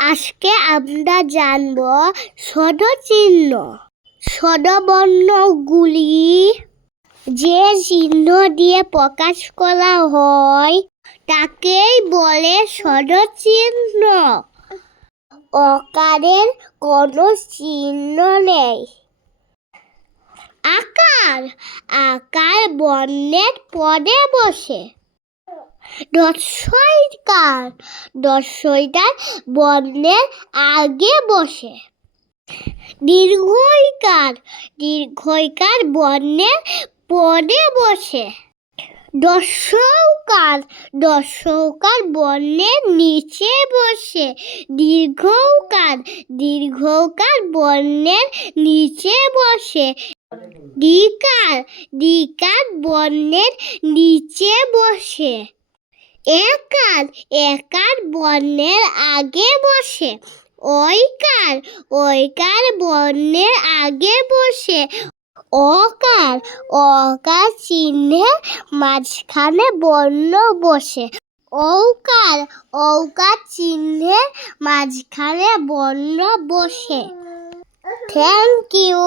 আজকে আমরা জানব স্বরচিহ্ন। স্বরবর্ণগুলি যে চিহ্ন দিয়ে প্রকাশ করা হয়, তাকেই বলে স্বরচিহ্ন। অকারের কোনো চিহ্ন নেই। আকার আকার বর্ণের পদে বসে। দর্শয়কার দর্শয়কার বর্ণের আগে বসে। দীর্ঘইকার দীর্ঘইকার বর্ণের পরে বসে। দর্শৌকার দর্শৌকার বর্ণের নিচে বসে। দীর্ঘৌকার দীর্ঘকার বর্ণের নিচে বসে। দ্বিকার দ্বিকার বর্ণের নিচে বসে। একার একার বর্ণের আগে বসে। ঐকার ঐকার বর্ণের আগে বসে। অকার অকার চিহ্নে মাঝখানে বর্ণ বসে। ঔকার ঔকার চিহ্নে মাঝখানে বর্ণ বসে। Thank you